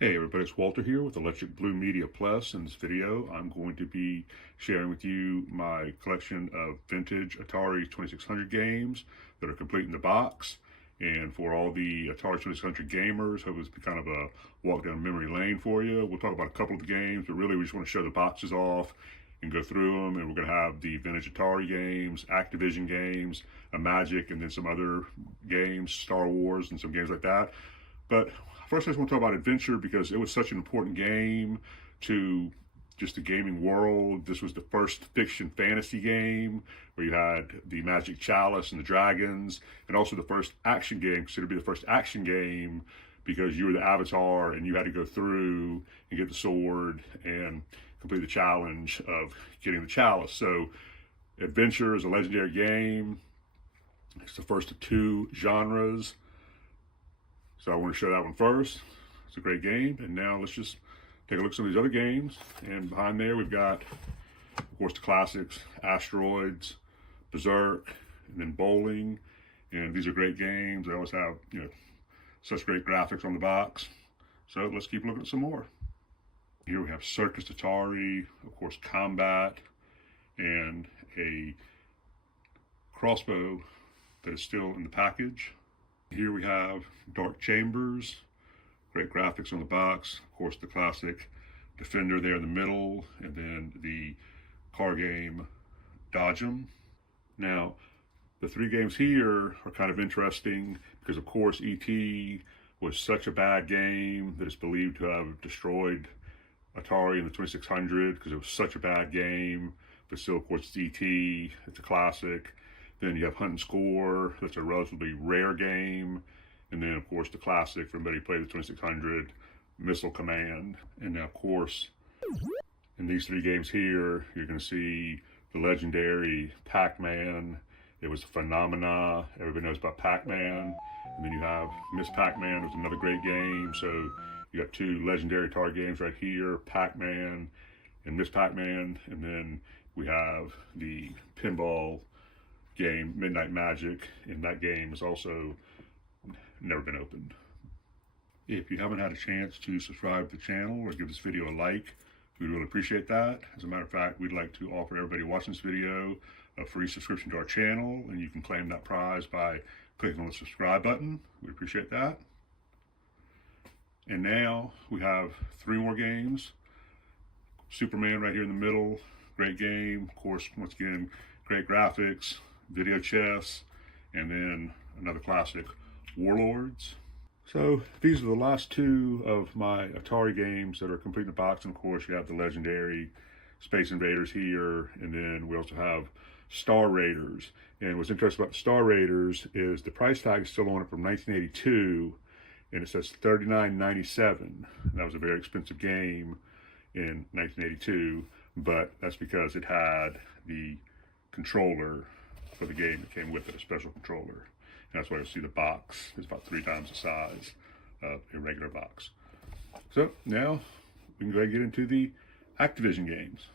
Hey everybody, it's Walter here with Electric Blue Media Plus. In this video, I'm going to be sharing with you my collection of vintage Atari 2600 games that are complete in the box. And for all the Atari 2600 gamers, hope it's kind of a walk down memory lane for you. We'll talk about a couple of the games, but really we just want to show the boxes off and go through them. And we're going to have the vintage Atari games, Activision games, a Magic, and then some other games, Star Wars and some games like that. But first, I just want to talk about Adventure because it was such an important game to just the gaming world. This was the first fiction fantasy game where you had the magic chalice and the dragons, and also the first action game, considered to be the first action game because you were the avatar and you had to go through and get the sword and complete the challenge of getting the chalice. So Adventure is a legendary game. It's the first of two genres. So I want to show that one first. It's a great game. And now let's just take a look at some of these other games. And behind there we've got, of course, the classics, Asteroids, Berserk, and then Bowling. And these are great games. They always have, such great graphics on the box. So let's keep looking at some more. Here we have Circus Atari, of course, Combat, and a crossbow that is still in the package. Here we have Dark Chambers, great graphics on the box, of course the classic Defender there in the middle, and then the car game Dodge 'em. Now, the three games here are kind of interesting because of course E.T. was such a bad game that it's believed to have destroyed Atari in the 2600 because it was such a bad game, but still of course it's E.T., it's a classic. Then you have Hunt and Score, that's a relatively rare game. And then, of course, the classic for anybody who played the 2600, Missile Command. And now, of course, in these three games here, you're going to see the legendary Pac-Man. It was a phenomena. Everybody knows about Pac-Man. And then you have Miss Pac-Man, which was another great game. So you got two legendary Atari games right here, Pac-Man and Miss Pac-Man. And then we have the pinball game Midnight Magic, and that game has also never been opened. If you haven't had a chance to subscribe to the channel or give this video a like, we'd really appreciate that. As a matter of fact, we'd like to offer everybody watching this video a free subscription to our channel, and you can claim that prize by clicking on the subscribe button. We'd appreciate that. And now we have three more games. Superman right here in the middle, great game. Of course, once again, great graphics, video chess, and then another classic, Warlords. So these are the last two of my Atari games that are complete in the box. And of course you have the legendary Space Invaders here, and then we also have Star Raiders. And what's interesting about the Star Raiders is the price tag is still on it from 1982, and it says $39.97. That was a very expensive game in 1982, but that's because it had the controller for the game that came with it, a special controller. And that's why you see the box is about 3 times the size of a regular box. So now we can go ahead and get into the Activision games.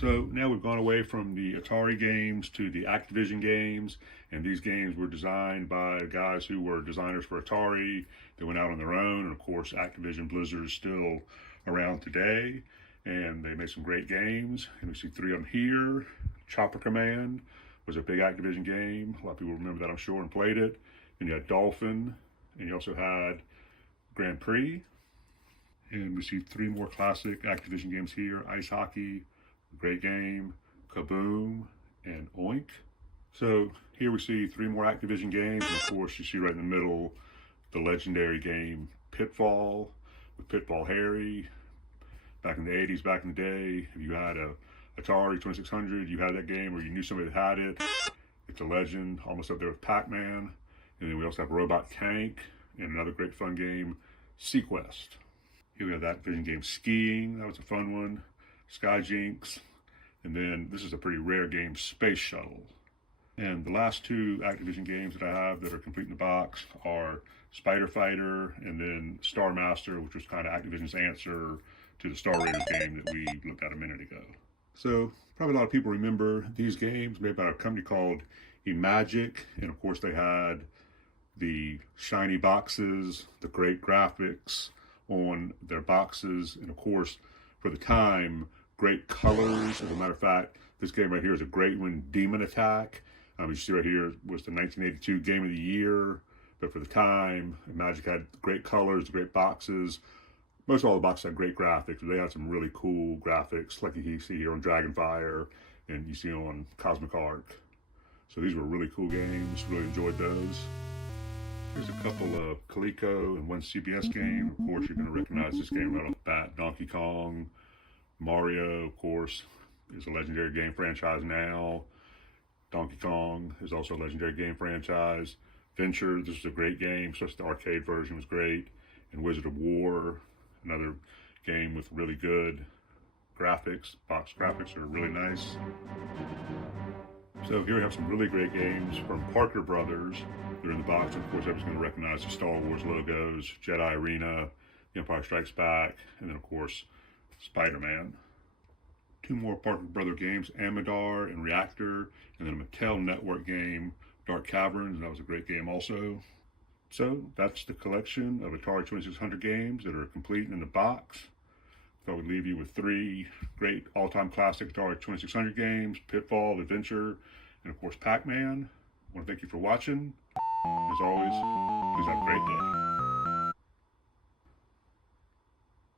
So now we've gone away from the Atari games to the Activision games, and these games were designed by guys who were designers for Atari. They went out on their own, and of course Activision Blizzard is still around today, and they made some great games. And we see 3 of them here. Chopper Command was a big Activision game. A lot of people remember that, I'm sure, and played it. And you had Dolphin, and you also had Grand Prix. And we see 3 more classic Activision games here. Ice Hockey, great game, Kaboom, and Oink. So here we see 3 more Activision games. And of course, you see right in the middle, the legendary game Pitfall, with Pitfall Harry. Back in the 80s, back in the day, if you had a Atari 2600, you had that game, or you knew somebody that had it. It's a legend, almost up there with Pac-Man. And then we also have Robot Tank, and another great fun game, Sequest. Here we have that Activision game Skiing, that was a fun one. Sky Jinx, and then this is a pretty rare game, Space Shuttle. And the last 2 Activision games that I have that are complete in the box are Spider Fighter, and then Star Master, which was kind of Activision's answer to the Star Raiders game that we looked at a minute ago. So probably a lot of people remember these games made by a company called Imagic, and of course they had the shiny boxes, the great graphics, on their boxes. And of course, for the time, great colors. As a matter of fact, this game right here is a great one, Demon Attack. You see right here was the 1982 Game of the Year. But for the time, Magic had great colors, great boxes. Most of all the boxes had great graphics. They had some really cool graphics, like you see here on Dragonfire and you see on Cosmic Arc. So these were really cool games. Really enjoyed those. Here's a couple of Coleco and one CBS game. Of course, you're going to recognize this game right off the bat. Donkey Kong, Mario, of course, is a legendary game franchise now. Donkey Kong is also a legendary game franchise. Venture, this is a great game, especially the arcade version was great. And Wizard of War, another game with really good graphics. Box graphics are really nice. So here we have some really great games from Parker Brothers. They're in the box. Of course, everyone's going to recognize the Star Wars logos, Jedi Arena, The Empire Strikes Back, and then of course, Spider-Man. Two more Parker Brother games, Amadar and Reactor, and then a Mattel Network game, Dark Caverns, and that was a great game also. So that's the collection of Atari 2600 games that are complete in the box. Thought we'd leave you with three great all-time classic Atari 2600 games, Pitfall, Adventure, and of course Pac-Man. I want to thank you for watching. As always, please have a great day.